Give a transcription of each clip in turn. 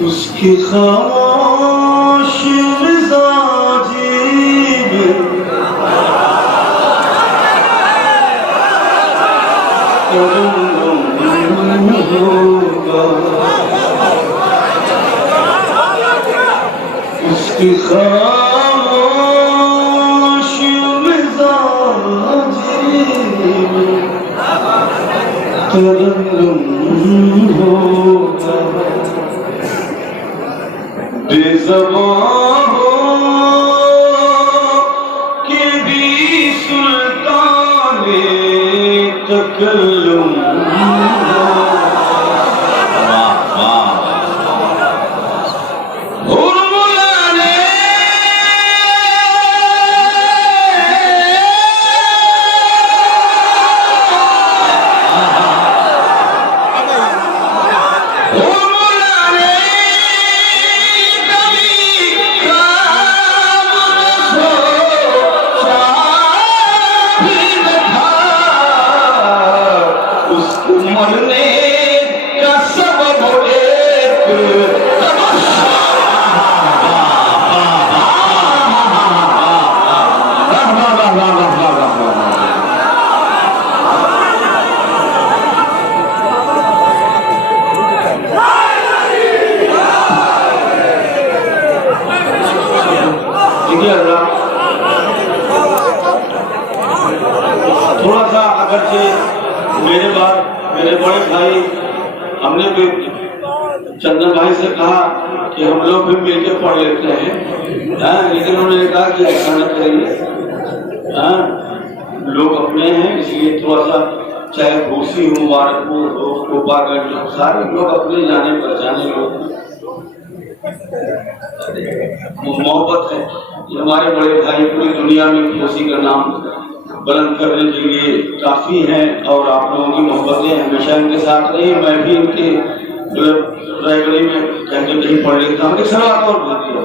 उसकी खामोश मिजाजी में होगा, उसकी खामोश मिजाजी में तरन्नुम होगा। बेज़बान हो के भी सुल्ताने तकल्लुम मरने का सबब एक थोड़ा सा अगरचे मेरे बड़े भाई हमने भी चंदन भाई से कहा कि हम लोग भी मिलकर पढ़ लेते हैं, लेकिन उन्होंने कहा कि ऐसा न करिए, लोग अपने हैं इसलिए थोड़ा सा, चाहे भूसी हो, मुबारकपुर हो, गोपागंज हो, सारे लोग अपने जाने पहचाने लोग मोहब्बत है। ये हमारे बड़े भाई पूरी दुनिया में भूसी का नाम बुलंद करने के लिए काफी हैं और आप लोगों की मोहब्बतें हमेशा इनके साथ रही। मैं भी इनके ड्राइवरी में कहते नहीं पढ़ लेता हूँ, एक सवाल और बोलती है।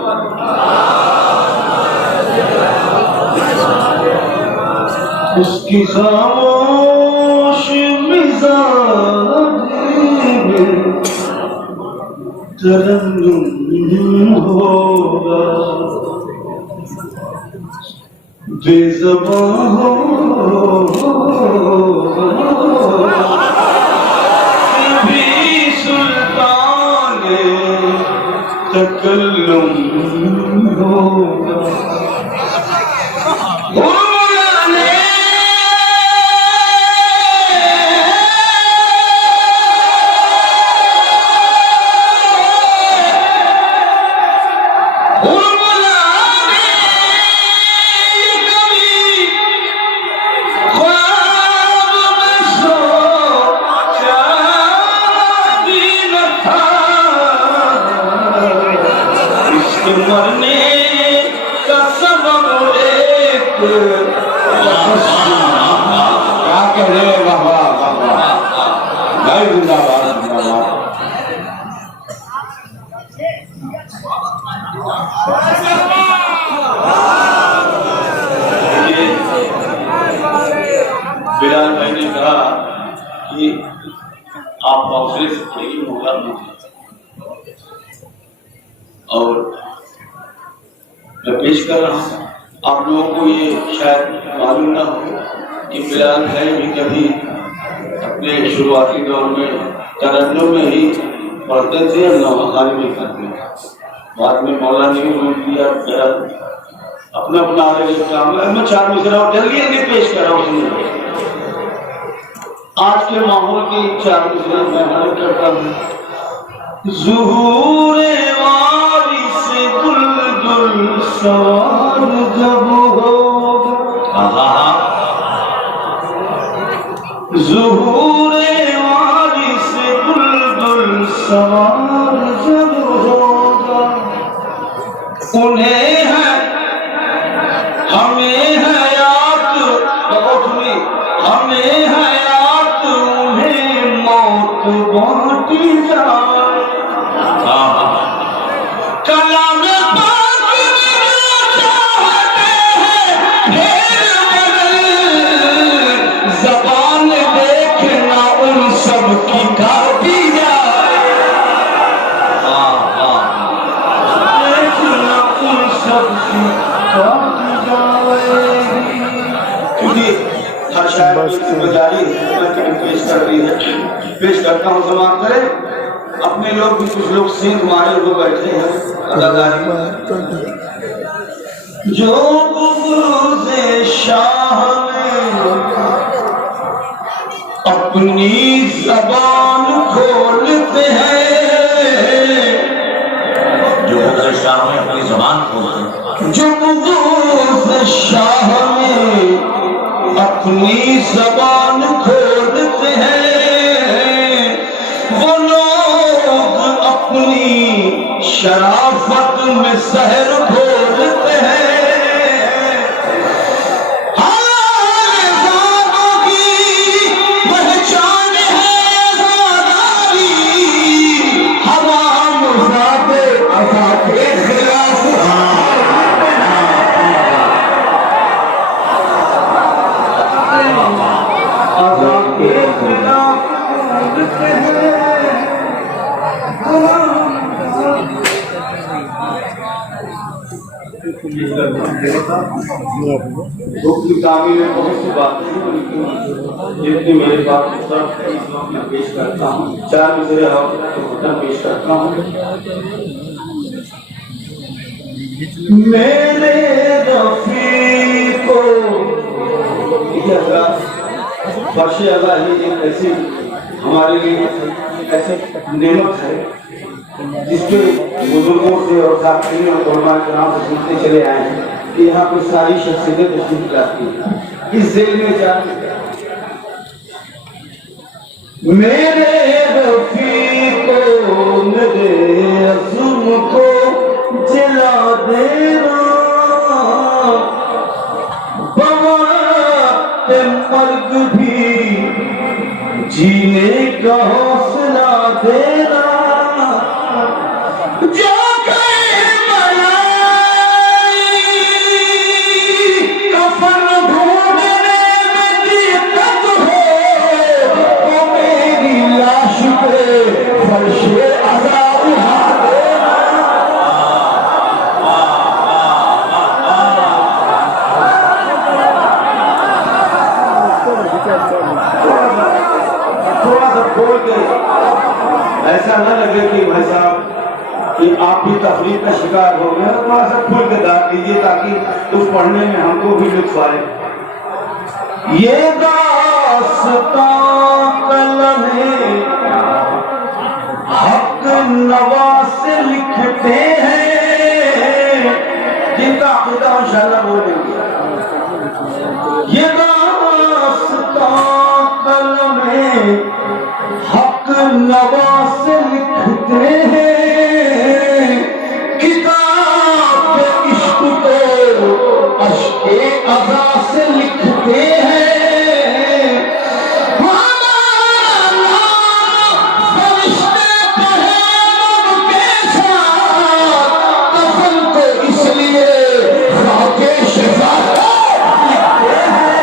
उसकी खामोश मिजाजी में तरन्नुम होगा, बेज़बान हो भी सुल्ताने तकल्लुम होगा। मरने का सबब एक क्या कह रहे हैं, बाबा जय जिंदाबाद जिंदाबाद। बिलाल भाई ने कहा कि आप हौसले से खेलिए, होगा और मैं पेश कर रहा हूँ। आप लोगों को ये शायद मालूम ना हो कि बिलाल भाई भी कभी अपने शुरुआती दौर में तरन्नुम में ही पढ़ते थे और नौखानी भी करते थे। बाद में मौला ने भी रोक दिया, अपना अपना आगे काम है। मैं 4 मिसरा जल्दी पेश कर रहा हूँ। आज के माहौल की 4 मिसरा मैं हल करता हूँ। ज़ुहूरे वारिस दुल्दुल सवार जब होगा, ज़ुहूरे वारिस दुल्दुल सवार जब होगा, उन्हें है हमें हयात, हमें हयात उन्हें मौत बांटी जाए। कलाम पाक में चाहते हैं ज़बान देखना उन सब की काटी जाए। करता हूँ, समाप्त करें। अपने लोग भी कुछ लोग सीख मारे हुए बैठे हैं अदादारी। जो बुग़्ज़ शाह में अपनी ज़बान खोलते हैं, जो बुग़्ज़ शाह में अपनी ज़बान खोलते हैं, जो बुग़्ज़ शाह में अपनी ज़बान खोलते हैं, वो लोग अपनी शराफत में सहर खोलते हैं। दुख की तामीर में बहुत सी बातें जितनी मेरे पास मैं पेश करता हूँ। 4 मिसरे और पेश करता हूँ। मेरे रफ़ीको फर्श अल्लाह ही एक ऐसी हमारे लिए ऐसे नेमत है जिसके बुजुर्गों से और साथियों और उलमा किराम से सुनते चले आए हैं कि यहाँ पर सारी शख्सियतें तशरीफ लाती हैं। इस जेल में जाते मेरे रफ़ीको मेरे अज़्म को जला देना, बवाते मर्ग भी जीने का हौसला देना। जो कफन ढूंढने में दिक्कत हो, तो मेरी लाश पे फर्शे अज़ा उठा देना। थोड़ा सा खोल के, ऐसा न लगे कि भाई साहब कि आप भी तफरीह का शिकार हो गए। थोड़ा सा खुल के दाद दीजिए ताकि उस पढ़ने में हमको भी लुत्फ आए। ये दास्तां कलम हक नवा से लिखते हैं, जिनका अक़ीदा इंशाअल्लाह बोलेंगे। ये दास्तां कलम हक नवा से लिखते हैं, अश्के अज़ा से लिखते हैं। फरिश्ते पहले के साथ कफन को इसलिए खाके शिफा लिखते हैं।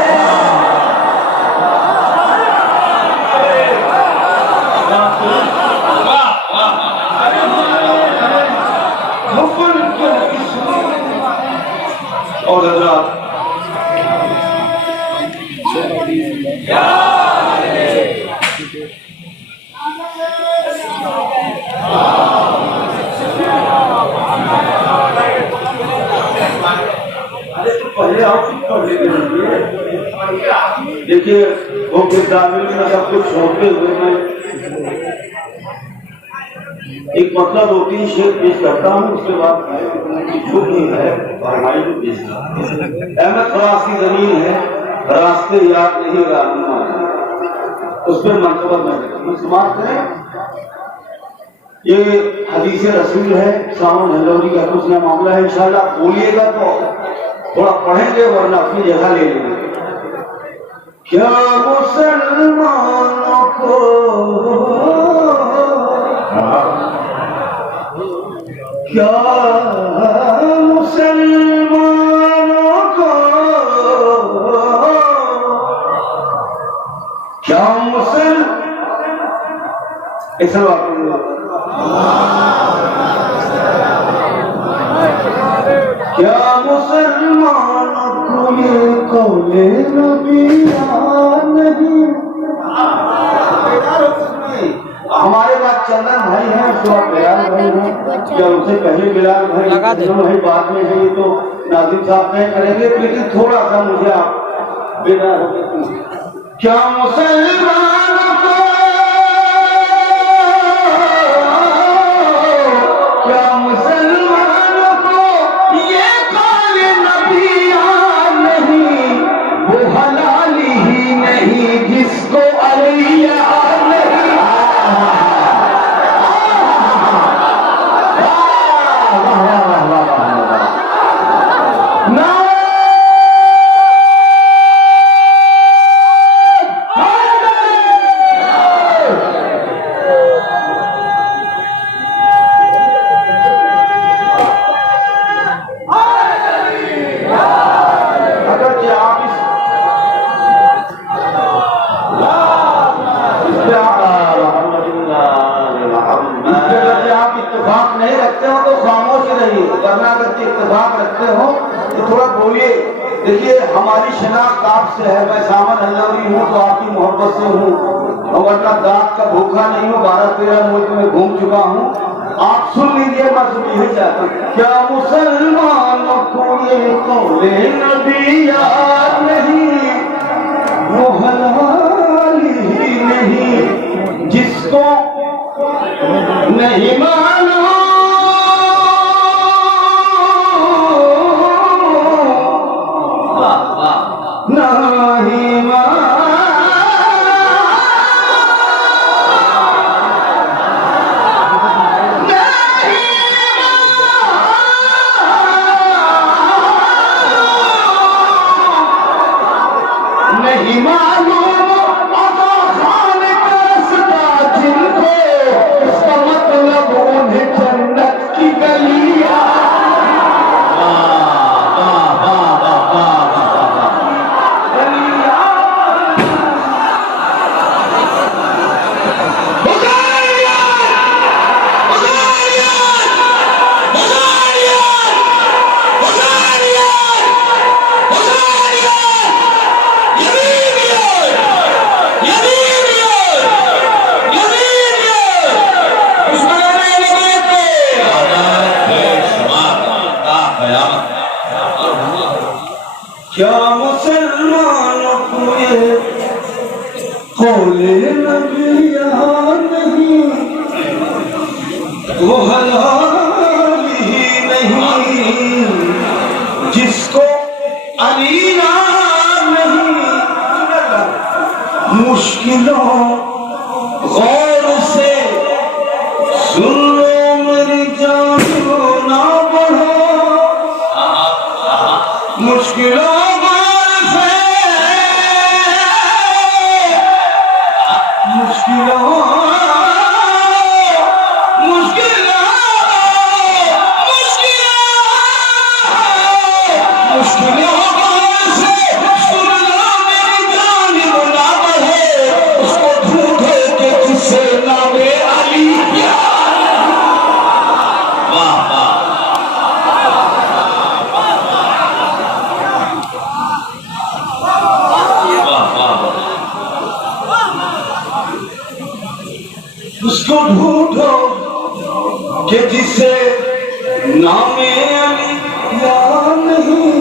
और हज़रात पहले आप पढ़ लेते रहिए। देखिए वो किरदार में सब कुछ छोड़ते हुए मैं एक मतलब 2-3 शेर पेश करता हूँ, उसके बाद जो भी है फरमाई जो पेश करता अहमद फराज की जमीन है, रास्ते याद नहीं रहनुमा, उस पर मनसबत में समाप्त करें। ये हदीस रसूल है, सावन हजौरी का कुछ ना मामला है। इंशाअल्लाह बोलिएगा तो थोड़ा पढ़ेंगे, वरना अपनी जगह ले लेंगे। क्या मुसलमानों को क्या मुसलमानों को क्या क्या मुसलमानों को ये कौले नबी नहीं क्या चंदन भाई हैं, उसके बाद बिलाल भाई हैं, क्या उनसे पहले बिलाल भाई भाई बाद में है, ये तो नाजिम साहब तय करेंगे। लेकिन थोड़ा सा मुझे आप बेटा क्या मुसलमान को, क्या मुसलमान को ये कौल नबिया नहीं, वो हलाली ही नहीं जिसको अलिया नहीं। ना नहीं रखते हो तो खामोश रहिए, वरना अगर इत्तेफाक रखते हो तो थोड़ा बोलिए। देखिए हमारी शिनाख्त आपसे है, मैं सामन हल्लौरी हूँ तो आपकी मोहब्बत से हूँ, वरना दांत का भूखा नहीं हूँ, 12-13 मुल्क में घूम चुका हूँ। आप सुन लीजिए, मैं सुन यही चाहता हूँ। क्या मुसलमानों को ये कौले नबी याद नहीं, वो हलाल ही नहीं जिसको नहीं मानो, नहीं नहीं मानो खान का रस्ता जिनको, इसका मतलब उन्हें जन्नत की गलियां। क्या मुसलमानों को ये कौले नबिया नहीं, वो हलाल ही नहीं जिसको अलीना नहीं। मुश्किलों गौर से सुन लो मेरी जानो ना बढ़ो, मुश्किलों उसको ढूंढो कि जिसे नामे अली या नहीं,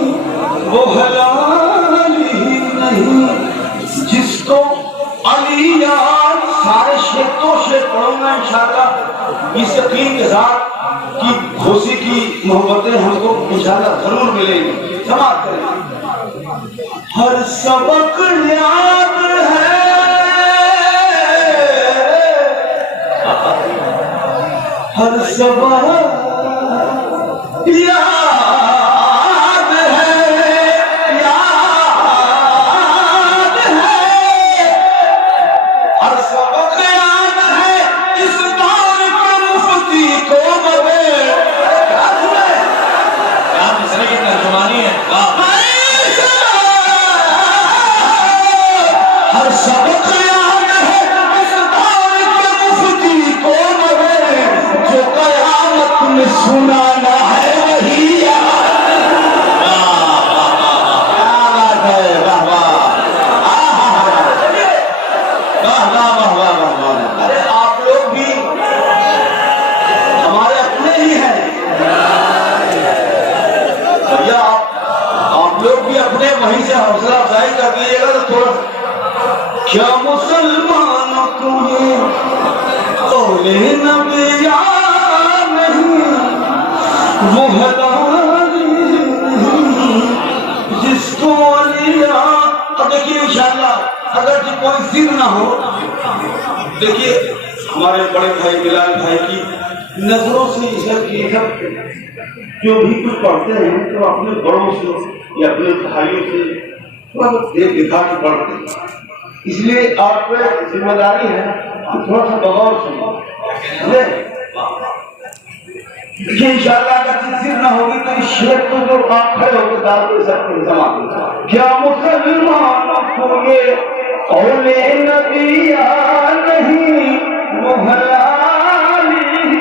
वो हलाल ही नहीं जिसको अली याद। सारे शेतों से पढ़ूंगा इंशाअल्लाह, इस यकीन के साथ कि खुशी की मोहब्बतें हमको इंशाअल्लाह जरूर मिलेंगी। समाप्त करें। हर सबक याद है, हर सबक याद है, याद है, हर सबक याद है इस दौर के मुफ्ती को मगर। क्या मिसरे की तर्जुमानी है। हर सबक याद है इस दौर के मुफ्ती को मगर, जो कयामत में सुनाना है वही याद। हो। देखिए हमारे बड़े भाई बिलाल भाई की नजरों से ये सब जो भी कुछ पढ़ते हैं तो अपने बड़ों से या अपने भाइयों से थोड़ा देख दिखा के पढ़ते हैं। इसलिए आप पे जिम्मेदारी है कि थोड़ा सा बगौर सुनिए। ये इंशाअल्लाह अगर तस्वीर ना होगी तो इस शेर को जो आप खड़े होकर दाल दे सकते हैं जमा। क्या मुसलमानों को ये औले नबिया नहीं मोहल्ला नहीं,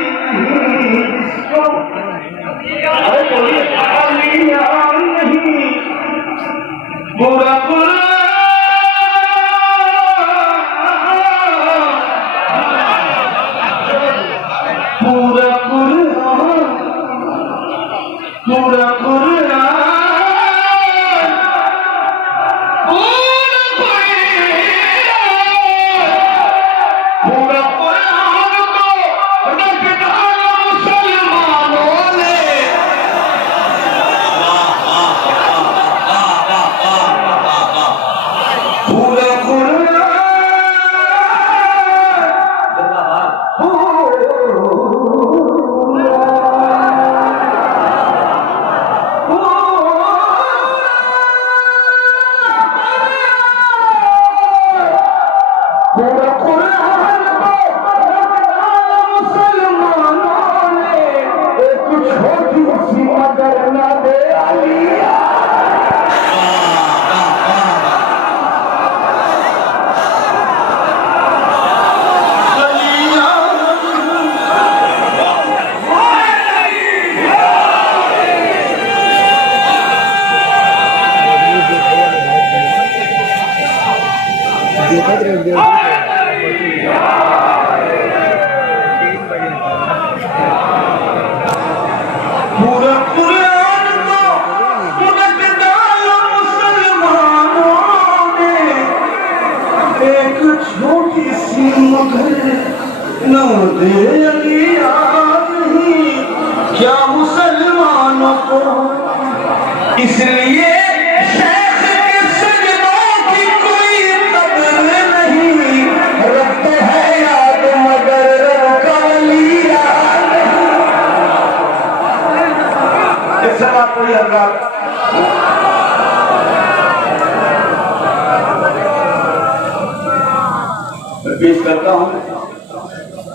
अरे बोलिए नहीं पूरा क्या मुसलमानों को इसलिए शेख के सजदों की कोई कदर नहीं, रखते हैं याद मगर कवलिया नहीं। इस बात कोई अल्लाह पेश करता हूँ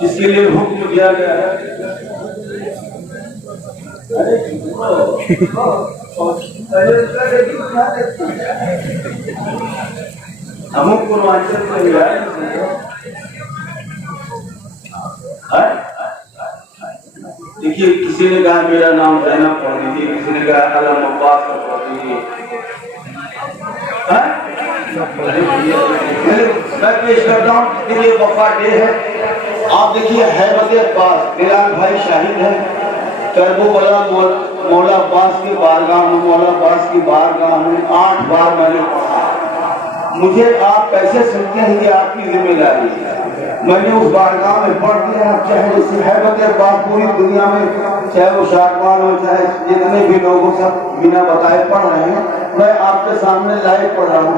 जिसके लिए हुक्म दिया गया है। हम पूर्वांचल में देखिए किसी ने कहा मेरा नाम जैनब पढ़ दीजिए, किसी ने कहा अलम अब्बास पढ़ दीजिए। मैं पेश करता हूँ ये वफा डे है। आप देखिए हैबत अब्बास बिलाल भाई शाहिद है। करबला मौला अब्बास की बारगाह में, मौला अब्बास की बारगाह में 8 बार मैंने पढ़ा। मुझे आप कैसे सुनते हैं कि आपकी जिम्मेदारी है। मैंने उस बारगाह में पढ़ दिया। चाहे जैसे हैबत अब्बास पूरी दुनिया में, चाहे वो शाहबान हो, चाहे जितने भी लोग सब बिना बताए पढ़ रहे हैं, मैं आपके सामने लाइव पढ़ रहा हूँ।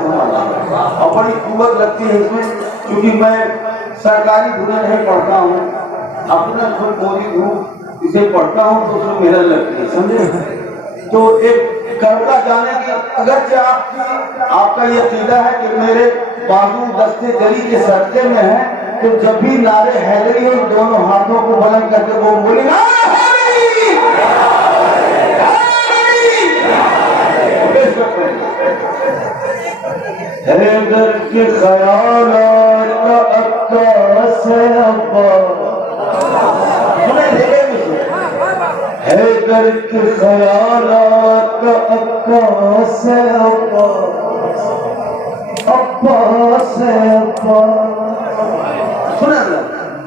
और बड़ी कुव्वत लगती है इसमें, क्योंकि मैं सरकारी धुने नहीं पढ़ता हूँ, अपना खुद मोदी हूँ, इसे पढ़ता हूँ तो उसमें मेहनत लगती है, समझे। तो एक करता जाने की अगर आपका ये अकीदा है कि मेरे बाजू दस्ते जली के सदके में है, तो जब भी नारे हैदरी हो दोनों हाथों को बुलंद करके वो बोले हैदर के ख्यालात का अक्कास है हैदर के ख्यालात का अक्कास है अब्बास है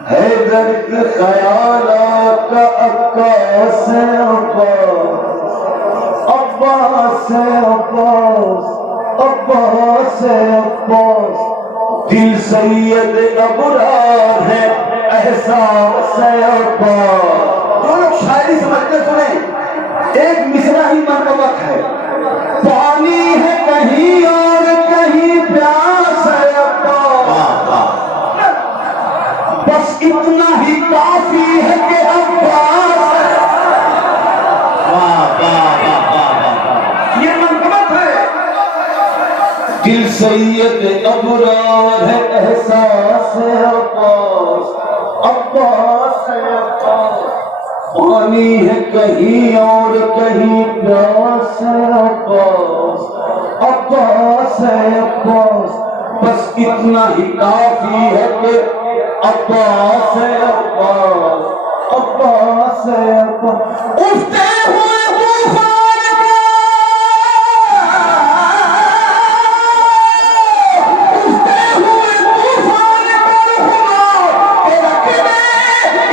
हैदर के ख्यालात का अक्कास है अब्बास है अब्बास है अब्बास दिल सैयद अबरार है एहसास है अब्बास। जो लोग शायरी समझते सुने, एक मिसरा ही मरतबत है, पानी है कहीं और कहीं प्यास है अब्बास। इतना ही काफी है कि अब्बास। वाह वाह वाह वाह वाह, ये मनकबत है। दिल सैयद अबरार है, एहसास है अब्बास, अब्बास है अब्बास। पानी है कहीं और कहीं प्यास है अब्बास, अब्बास है अब्बास। बस इतना ही काफी है कि अब्बास है अब्बास, अब्बास है अब्बास। उठते हुए तूफान को, उठते हुए तूफान को रुकवा के रख दे,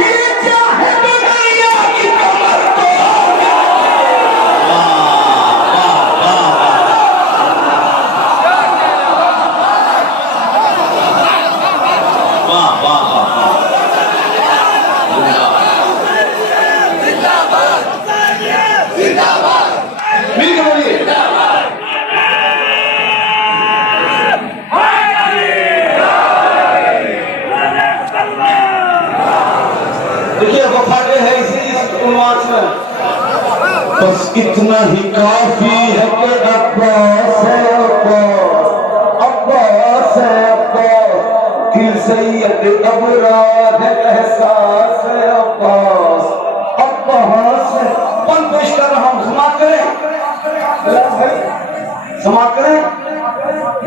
ये चाहे दुनिया की कमर तोड़। वाह वाह वाह, मिल के बोलिए। देखिए वफाटे है इस उन्वान में। बस इतना ही काफी है कि अब्बास है अब्बास, अब्बास है अब्बास। दिल सैयद अबरार है, एहसास है अब्बास, अब्बास है। कौन पेश कर रहा हूं, समाप्त करें भाई, समाप्त करें।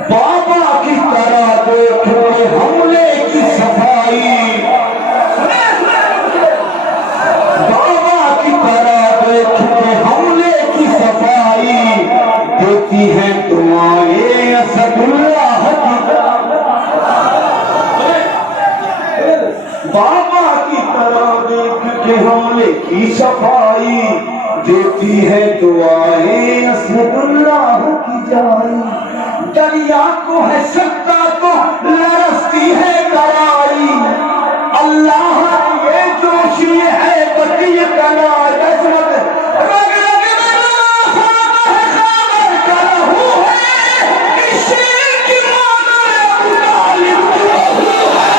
बाबा की तरह देखो हमले की सफाई, बाबा की तरह देखो हमले की सफाई, देती है दुआएं असदुल्लाह की। बाबा की तरह देख के हमले की सफाई, देती है दुआएं असदुल्लाह की जाई। दरिया को है सत्ता तो लरसती है गवाई, अल्लाह ये जोश ये है बती कला दसमत रग रग में राफा है खाबर का लहू है, इस शेर की माना अबू तालिब लहू है।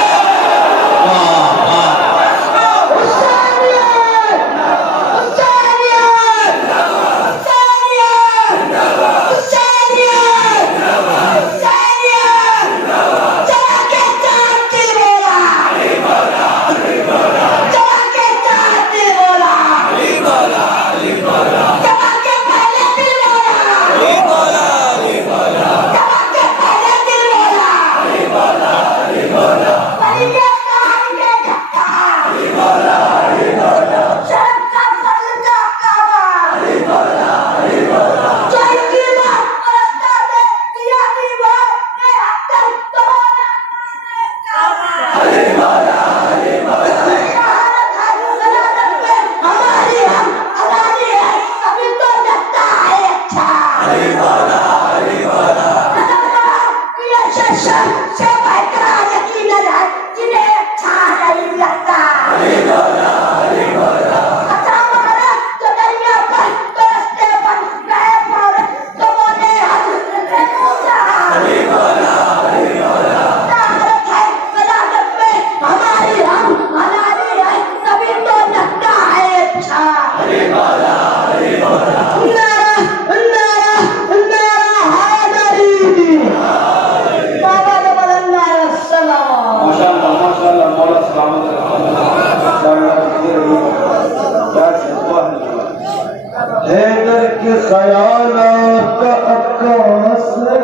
हैदर के ख्यालात का अक्कास है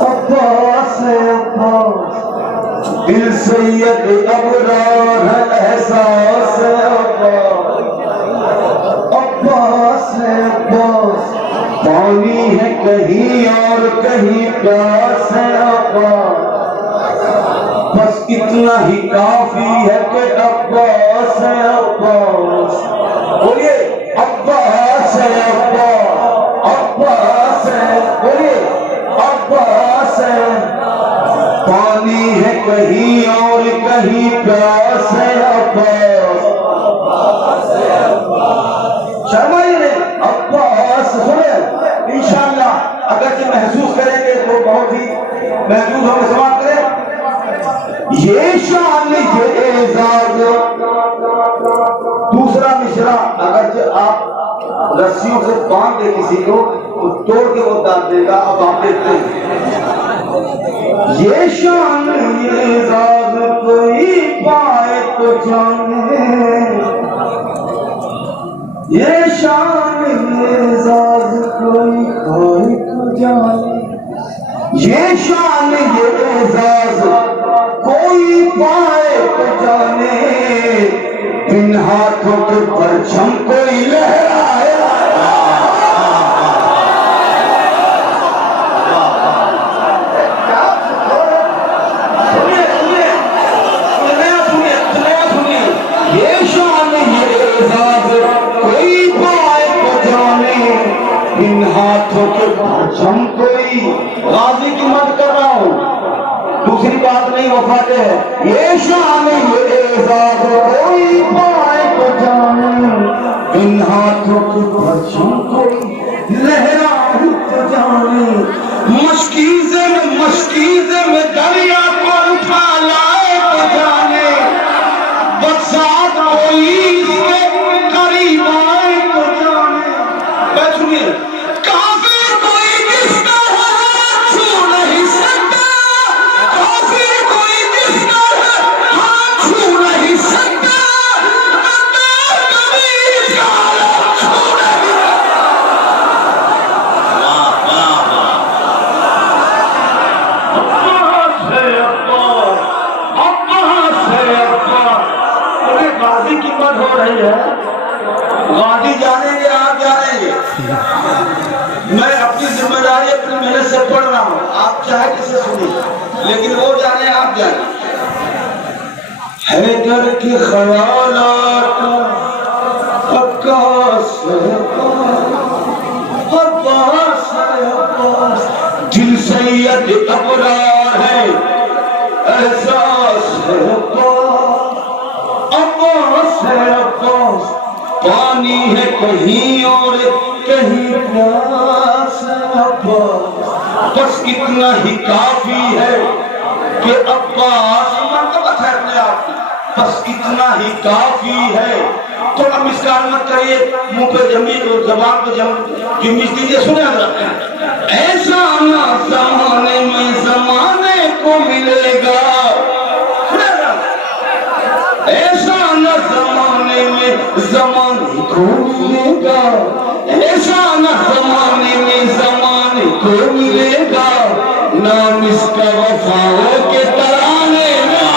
अब्बास है अब्बास। दिल सैयद अबरार है, एहसास है अब्बास है अब्बास। पानी है कहीं और कहीं प्यास है अब्बास। बस इतना ही काफी है कि अब्बास है अब्बास। बोलिए अब्बास है अब्बास, अब्बास है, बोलिए अब्बास है। पानी है कहीं और कहीं प्यास है अब्बास, शर्माइए नहीं, अब्बास। सुने इंशाअल्लाह अगर से महसूस करेंगे तो बहुत ही महसूस होंगे। समाप्त करें। ये एजाज। दूसरा मिसरा, अगर जो आप रस्सियों से बांध दे किसी को तो तोड़ के वो दाद देगा। अब आप देखते हैं ये शान ये एजाज कोई पाए तो जाने, ये शान ये एजाज कोई पाए तो जाने, ये शान ये एजाज कोई पाए तो जाने, इन हाथों के परचम कोई लहराए। ये शान ये एजाज कोई पाए तो जाने, इन हाथों के परचम कोई। गाजी की मत कर रहा हूं, दूसरी बात नहीं वफा के है। ये शान ये एजाज कोई पाए तो जाने, इन हाथों के परचम कोई लहराए तो जाने। मशकीज़े में दरिया को उठा लाए तो जाने, बरसात कोई इसके करीब आए तो जाने। सुनिए, काफिर कोई जिसका हाथ छू नहीं सकता, काफिर कोई जिसका हाथ छू नहीं सकता, अल्लाह कभी इसका हाथ छू नहीं सकता। वाह वाह वाह। गाजी की मत हो रही है, गाजी जानेंगे आप जानेंगे। मैं अपनी जिम्मेदारी अपनी मेहनत से पढ़ रहा हूँ, आप चाहे किसे सुनिए, लेकिन वो जाने आप जाने। हैदर के ख्यालात अब्बास अब्बास अब्बास, दिल सैयद अबरार है, एहसास है अब्बास है अब्बास। पानी है कहीं और कहीं प्यास है अब्बास, बस इतना ही काफी है कि अब्बास मतलब है अपने आप की, बस इतना ही काफी है। थोड़ा मिसकाल मत करिए, मुंह पे जमी जबान पे जुम्मिश दीजिए। सुने ऐसा ना जमाने में जमाने को मिलेगा, ऐसा न जमाने में जमाने को मिलेगा, ऐसा न जमाने में जमाने को मिलेगा, नाम इसका वफाओं के तराने में।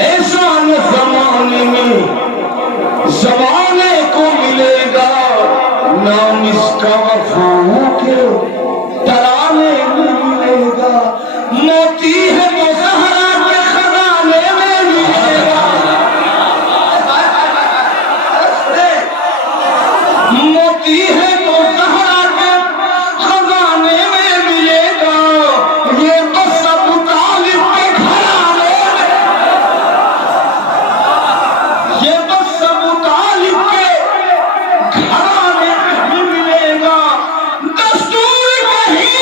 ऐसा न जमाने में जमाने को मिलेगा, नाम इसका वफाओं के तराने में मिलेगा। मोती है तो सहरा के खजाने में मिलेगा, मोती है तो सहरा के खजाने में मिलेगा, ये तो सब तालिब के घराने में, ये तो सब तालिब के घराने में मिलेगा। दस्तूर कहीं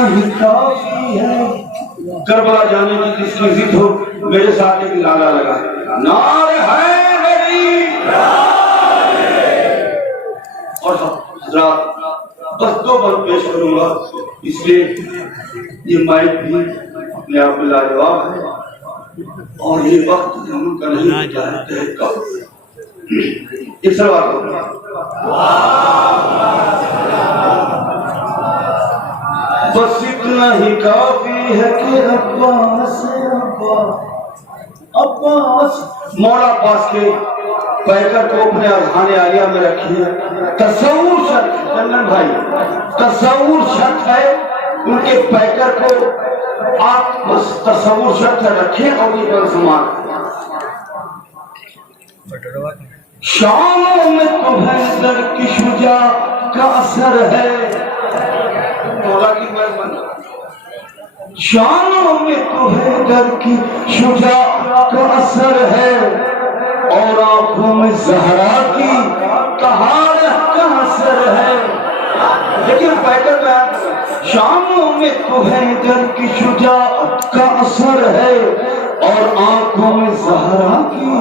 ही काफी है। करबला जाने की जिसकी जिद हो मेरे साथ एक नारा लगा, नारे हैदरी। और हज़रात बस दो बार पेश करूंगा, इसलिए ये माइक भी अपने आप में लाजवाब है और ये वक्त हम का नहीं होता है कब। एक सवाल करूंगा, बस इतना ही काफी है कि अब्बास अब्बास मौला अब्बास के पैकर को अपने अज़हाने आलिया में रखिए। तसव्वुर शर्त चंदन भाई, तसव्वुर शर्त है, उनके पैकर को आप बस तसव्वुर शर्त रखें और ये बल समान। शामों में तुम्हें दर की शुजा का असर है, मौला की मेहरबानी। शानों में तो है डर की शुजाअत का असर है और आंखों में ज़हरा की तहारत का असर है। लेकिन पैटर्न में शानों में तो है डर की शुजाअत का असर है और आंखों में ज़हरा की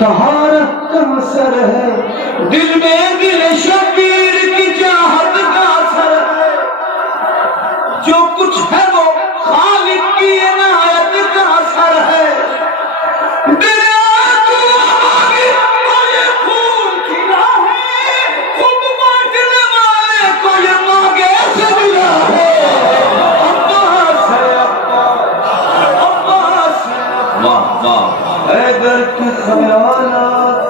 तहारत का असर है। दिल में गिले शबीर की चाहत का असर है। जो कुछ है वो खालिक की इनायत का असर है। दिल आगे और ये खून की राहें, खुद बांटने वाले को ये मांगे से मिला है। अब्बास है अब्बास है वाह वाह। हैदर के ख्यालात।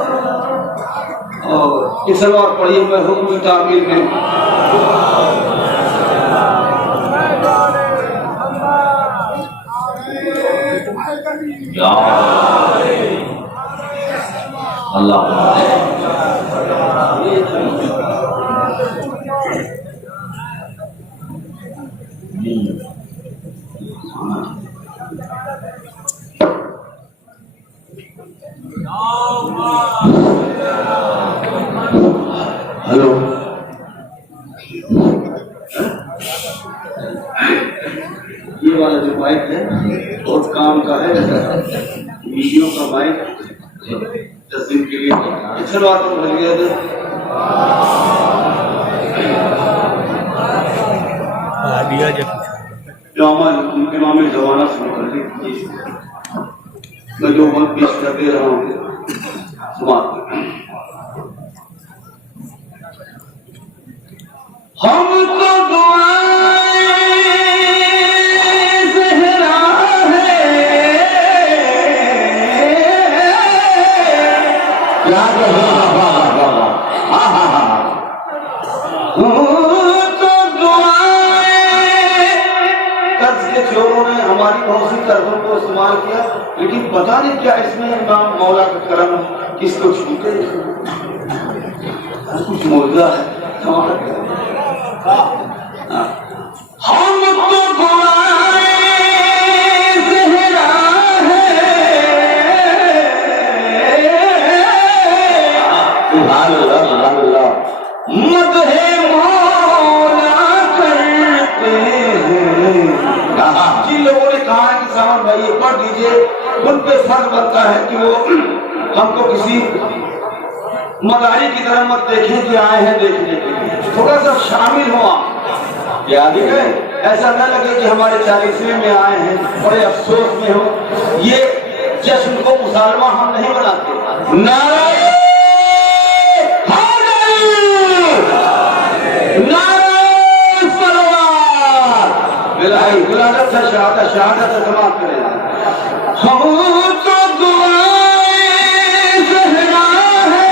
और इस सलवार पढ़िए मैं हुक्म तामीर में। या अल्लाह। हेलो, ये वाला जो माइक है बहुत काम का है। वीडियो का माइक 10 दिन के लिए पिछले बार तो भूल गया था। इमाम जमाना शुरू कर दी। मैं जो मन पेश कर दे रहा हूँ हमको दुआएं ज़हरा है। याद है हमको दुआएं। कर्ज के चोरों ने हमारी बहुत सी कर्जों को इस्तेमाल किया, लेकिन पता नहीं क्या इसमें इमाम मौला का करम किसको छूटे। कुछ मौजूदा है हम तो दुआएं ज़हरा है। मदहे मौला करते हैं। जिन लोगों ने कहा है कि सामान भाई ये पढ़ लीजिए, उन पे फर्ज बनता है कि वो हमको किसी मदारी की तरह मत देखें कि आए हैं देखने के लिए। थोड़ा सा शामिल हो आप। याद है, ऐसा न लगे कि हमारे 40वें में आए हैं, बड़े अफसोस में हो। ये जश्न को मुसलमान हम नहीं मनाते। नारे नारे सलवात बिलाही बिलादत है, शहादत शहादत है, समाप्त करें। हम तो दुआएं ज़हरा है।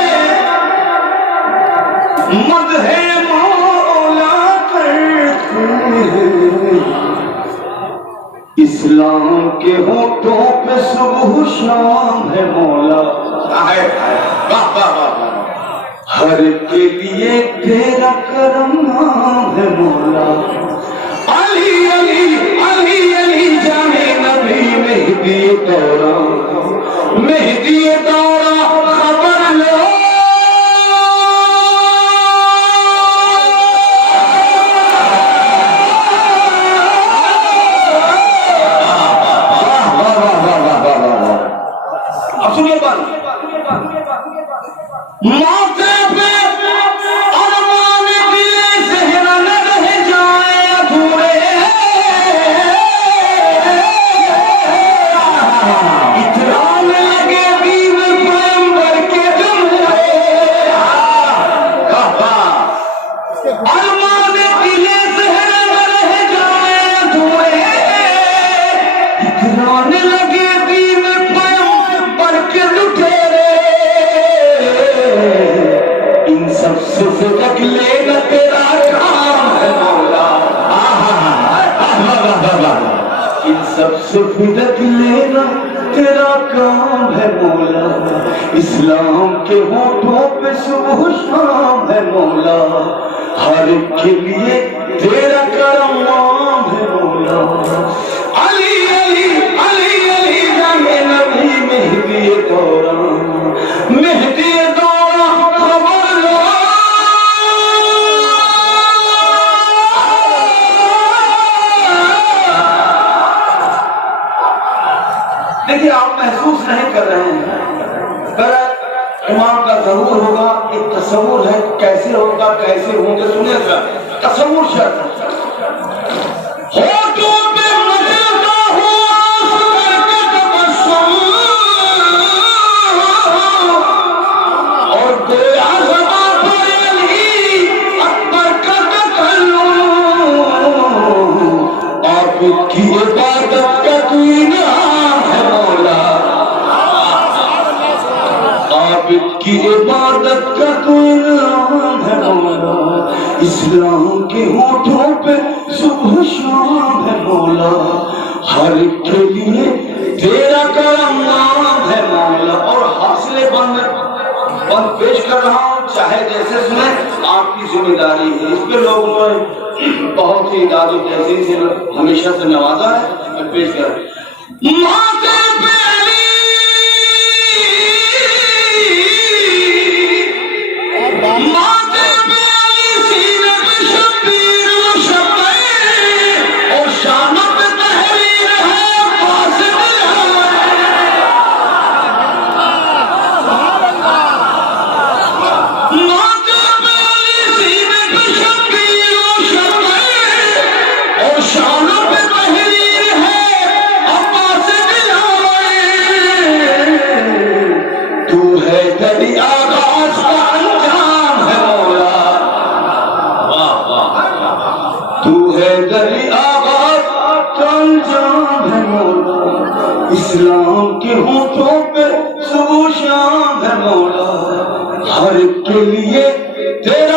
मदहे मौला करते हैं। इस्लाम के होठों पे सुबह शाम है मौला। हर के लिए तेरा करम नाम है मौला। अली अली अली अली जाने नबी मेहदी दौरा मेहदी दौरा खबर लो। अब सुनिए बात। मौके पे अरमान दिले ज़हरा न रह जाए अधूरे। इतराने लगे बीव पैगंबर के जुमले। अरमान दिले ज़हरा न रह जाए अधूरे। इतराने लगे बीव पैगंबर के लुटेरे। इन सब से फिदक लेना तेरा काम है मौला। इन सब से फिदक लेना तेरा काम है मौला। इस्लाम के होठों पे सुबह शाम है मौला। हर एक के लिए तेरा करम नाम है मौला। देखिए आप महसूस नहीं कर रहे हैं, पर इमाम का जरूर होगा, एक तस्वुर है कैसे होगा कैसे होंगे, सुनिएगा तस्वुर शर्त की इबादत का कोई नाम है मौला, आबिद की इबादत का कोई नाम है मौला, इस्लाम के होठों पे सुबह शाम है मौला, हर एक के लिए तेरा करम नाम है मौला। और हौसले बंद पेश कर रहा हूँ, चाहे जैसे सुने, आपकी जिम्मेदारी है। इस पे लोगों ने बहुत ही दादी तहसीन से हमेशा से नवाजा है। मैं पेश कर इस्लाम के होठों पे सुबह शाम है मौला, हर एक के लिए तेरा